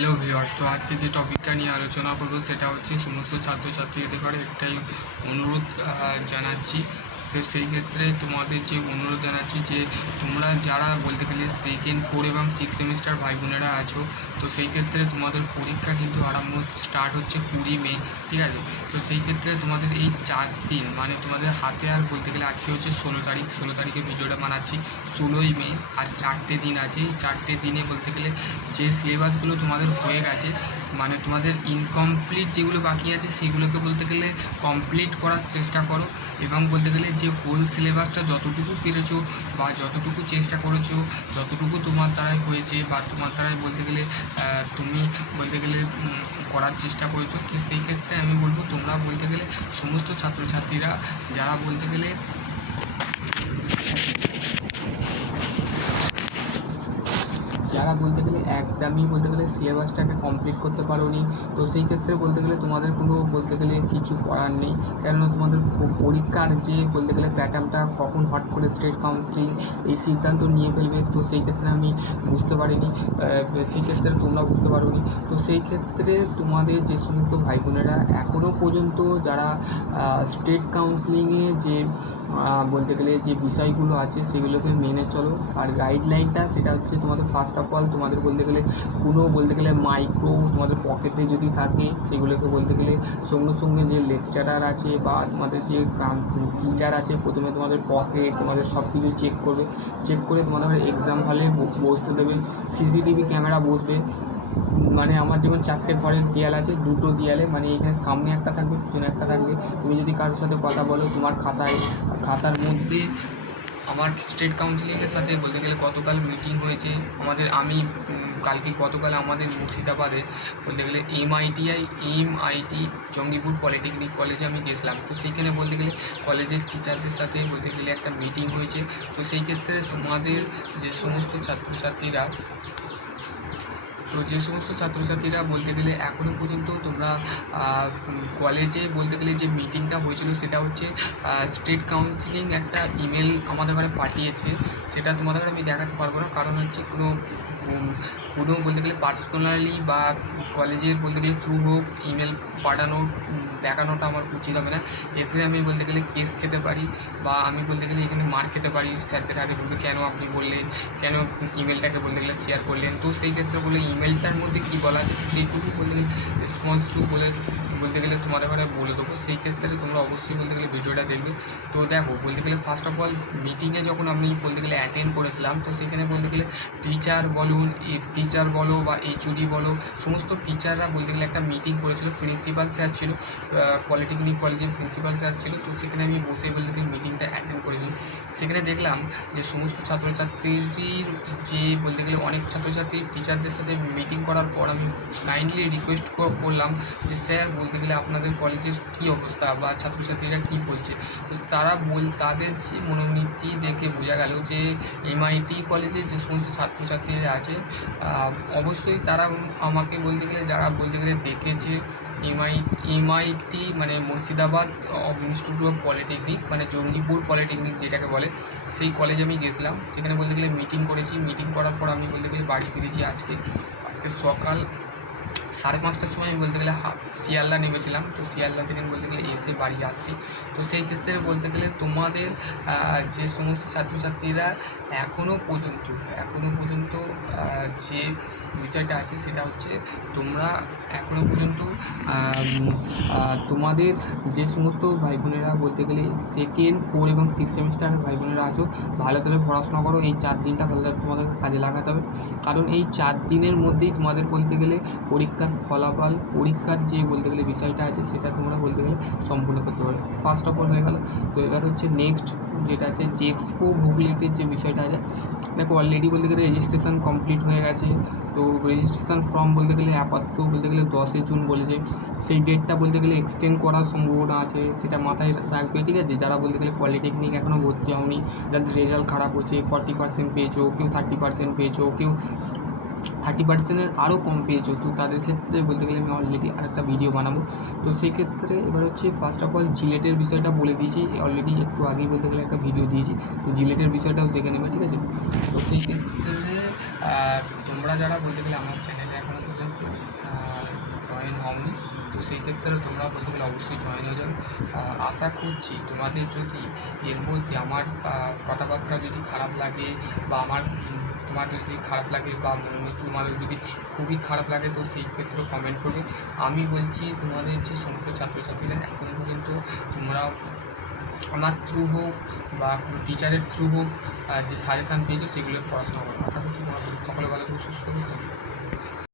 Hello viewers, তো আজকে যে টপিকটা নিয়ে আলোচনা করব সেটা হচ্ছে সমস্ত ছাত্রছাত্রীদের একটা অনুরোধ জানাচ্ছি। তো সেই ক্ষেত্রে তোমাদের যে অনুরোধ জানাচ্ছি যে তোমরা যারা বলতে গেলে সেকেন্ড 4 এবং 6 সেমিস্টার ভাই বোনেরা আছো, তো সেই ক্ষেত্রে তোমাদের পরীক্ষা কিন্তু আরম্ভ স্টার্ট হচ্ছে 20 মে, ঠিক আছে? তো সেই ক্ষেত্রে তোমাদের এই 4 দিন মানে তোমাদের হাতে আর বলতে গেলে আজকে হচ্ছে 16 তারিখে ভিডিওটা বানাচ্ছি। 16ই মে আর 4টে দিন আছে। এই 4টে দিনে বলতে গেলে যে সিলেবাসগুলো তোমাদের হয়ে গেছে, মানে তোমাদের ইনকমপ্লিট যেগুলো বাকি আছে সেগুলোকে বলতে গেলে কমপ্লিট করার চেষ্টা করো। এবং বলতে গেলে যে হোল সিলেবাসটা যতটুকু পেরেছো বা যতটুকু চেষ্টা করেছো, যতটুকু তোমার দ্বারাই হয়েছে বা তোমার দ্বারাই বলতে গেলে তুমি বলতে গেলে করার চেষ্টা করেছো, তো সেই ক্ষেত্রে আমি বলবো তোমরা বলতে গেলে সমস্ত ছাত্রছাত্রীরা যারা বলতে গেলে একদমই বলতে গেলে সিলেবাসটাকে কমপ্লিট করতে পারোনি, তো সেই ক্ষেত্রে বলতে গেলে তোমাদের কোনো বলতে গেলে কিছু করার নেই। কেননা তোমাদের পরীক্ষার যে বলতে গেলে প্যাটার্নটা কখন হট করে স্টেট কাউন্সিলিং এই সিদ্ধান্ত নিয়ে ফেলবে, তো সেই ক্ষেত্রে আমি বুঝতে পারিনি, সেই ক্ষেত্রে তোমরা বুঝতে পারোনি। তো সেই ক্ষেত্রে তোমাদের যে সমস্ত ভাই বোনেরা এখনও পর্যন্ত যারা স্টেট কাউন্সিলিংয়ে যে বলতে গেলে যে বিষয়গুলো আছে সেগুলোকে মেনে চলো। আর গাইডলাইনটা সেটা হচ্ছে তোমাদের ফার্স্ট অফ অল তোমাদের বলতে গেলে কোনো বলতে গেলে মাইক্রো তোমাদের পকেটে যদি থাকে সেগুলোকে বলতে গেলে সঙ্গে সঙ্গে যে লেকচারার আছে বা তোমাদের যে টিচার আছে প্রথমে তোমাদের পকেট তোমাদের সব কিছু চেক করে তোমাদের এক্সাম হলে বসতে দেবে। সিসিটিভি ক্যামেরা বসবে, মানে আমার যেমন 4টে ঘরের দেয়াল আছে, 2টো দেয়ালে মানে এখানে সামনে একটা থাকবে পিছনে একটা থাকবে। তুমি যদি কারোর সাথে কথা বলো তোমার খাতার মধ্যে আমার স্টেট কাউন্সিলিংয়ের সাথে বলতে গেলে গতকাল মিটিং হয়েছে আমাদের। গতকাল আমাদের মুর্শিদাবাদে বলতে গেলে এমআইটি জঙ্গিপুর পলিটেকনিক কলেজে আমি গেছিলাম। তো সেইখানে বলতে গেলে কলেজের টিচারদের সাথে বলতে গেলে একটা মিটিং হয়েছে। তো সেই ক্ষেত্রে তোমাদের যে সমস্ত ছাত্রছাত্রীরা বলতে গেলে এখনও পর্যন্ত তোমরা কলেজে বলতে গেলে যে মিটিংটা হয়েছিল সেটা হচ্ছে স্টেট কাউন্সিলিং একটা ইমেল আমাদের ঘরে পাঠিয়েছে। সেটা তোমাদের আমি দেখাতে পারবো না, কারণ হচ্ছে কোনো বলতে গেলে পার্সোনালি বা কলেজের বলতে গেলে থ্রু হোক ইমেল দেখানোটা আমার উচিত হবে না। এতে আমি বলতে গেলে কেস খেতে পারি বা আমি বলতে গেলে এখানে মার খেতে পারি স্যারদের হাতে, বলবে কেন আপনি বললেন, কেন ইমেলটাকে বলতে গেলে শেয়ার করলেন। তো সেই ক্ষেত্রে বলে ইমেলটার মধ্যে কী বলা আছে সেইটুকু বলতে গেলে রেসপন্স টু বলতে গেলে তোমাদের ঘরে বলে দেবো। সেই ক্ষেত্রে তোমরা অবশ্যই বলতে গেলে ভিডিওটা দেখবে। তো দেখো বলতে গেলে ফার্স্ট অফ অল মিটিংয়ে যখন আমি বলতে গেলে অ্যাটেন্ড করেছিলাম, তো সেখানে বলতে গেলে টিচার বলো বা এইচওডি বলো সমস্ত টিচাররা বলতে গেলে একটা মিটিং করেছিল। প্রিন্সিপাল স্যার ছিল, পলিটেকনিক কলেজের প্রিন্সিপাল স্যার ছিল। তো সেখানে আমি বসে বলতে গেলে মিটিংটা অ্যাটেন্ড করেছিলাম। সেখানে দেখলাম যে সমস্ত ছাত্রছাত্রীর যে বলতে গেলে অনেক ছাত্রছাত্রী টিচারদের সাথে মিটিং করার পর আমি কাইন্ডলি রিকোয়েস্ট করলাম যে স্যার বলতে গেলে আপনাদের কলেজের কী অবস্থা বা ছাত্রছাত্রীরা কী বলছে। তো তাদের যে মনোনীতি দেখে বোঝা গেল যে এমআইটি কলেজের যে সমস্ত ছাত্রছাত্রীরা আছে অবশ্যই তারা আমাকে বলতে গেলে যারা বলতে গেলে দেখেছে এমআইটি মানে মুর্শিদাবাদ ইনস্টিটিউট অফ পলিটেকনিক মানে জঙ্গিপুর পলিটেকনিক যেটাকে বলে, সেই কলেজে আমি গেছিলাম। সেখানে বলতে গেলে মিটিং করেছি। মিটিং করার পর আমি বলতে গেলে বাড়ি ফিরেছি আজকে সকাল 5:30টার সময় আমি বলতে গেলে শিয়ালদা নেমেছিলাম। তো শিয়ালদা থেকে বলতে গেলে এসে বাড়ি আসছি। তো সেই ক্ষেত্রে বলতে গেলে তোমাদের যে সমস্ত ছাত্রছাত্রীরা এখনও পর্যন্ত যে বিষয়টা আছে সেটা হচ্ছে তোমরা এখনও পর্যন্ত তোমাদের যে সমস্ত ভাই বোনেরা বলতে গেলে সেকেন্ড 4 এবং 6 সেমিস্টারের ভাই বোনেরা আছো, ভালো করে পড়াশোনা করো। এই 4 দিনটা ভালো করে তোমাদের কাজে লাগাতে হবে, কারণ এই 4 দিনের মধ্যেই তোমাদের বলতে গেলে পরীক্ষার যে বলতে গেলে বিষয়টা আছে সেটা তোমরা বলতে গেলে সম্পূর্ণ করতে পারো। ফার্স্ট অফ অল হয়ে গেল। তো এবার হচ্ছে নেক্সট যেটা আছে জেক্সপো ভূগোলের যে বিষয়টা আছে, দেখো অলরেডি বলতে গেলে রেজিস্ট্রেশন কমপ্লিট হয়ে গেছে। তো রেজিস্ট্রেশন ফর্ম বলতে গেলে আপাতত বলতে গেলে 10 জুন বলেছে। সেই ডেটটা বলতে গেলে এক্সটেন্ড করার সম্ভাবনা আছে, সেটা মাথায় রাখবে, ঠিক আছে? যারা বলতে গেলে পলিটেকনিক এখনও ভর্তি হওনি, যাদের রেজাল্ট খারাপ হচ্ছে, 40% পেয়েছো, কেউ 30% পেয়েছো, কেউ 30%-এর আরও কম পেয়েছো, তো তাদের ক্ষেত্রে বলতে গেলে আমি অলরেডি আরেকটা ভিডিও বানাবো। তো সেই ক্ষেত্রে এবার হচ্ছে ফার্স্ট অফ অল জিলেটের বিষয়টা বলে দিয়েছি অলরেডি, একটু আগেই বলতে গেলে একটা ভিডিও দিয়েছি। তো জিলেটের বিষয়টাও দেখে নেবে, ঠিক আছে? তো সেই ক্ষেত্রে তোমরা যারা বলতে গেলে আমার চ্যানেলে এখনও পর্যন্ত হওনি। তো সেই ক্ষেত্রে তোমরা বলতে গেলে অবশ্যই জয়েন হয়ে যাবে। আশা করছি তোমাদের যদি এর মধ্যে আমার কথাবার্তা যদি খারাপ লাগে বা আমার তোমাদের যদি খারাপ লাগে বা তোমাদের যদি খুবই খারাপ লাগে, তো সেই ক্ষেত্রে কমেন্ট করবে। আমি বলছি তোমাদের যে সমস্ত ছাত্রছাত্রীরা এখনও পর্যন্ত তোমরা আমার থ্রু হোক বা কোনো টিচারের থ্রু হোক যে সাজেশান পেয়েছো সেগুলো পড়াশোনা করো। আশা করছি তোমাদের সকলে ভালো সুস্থ হবে।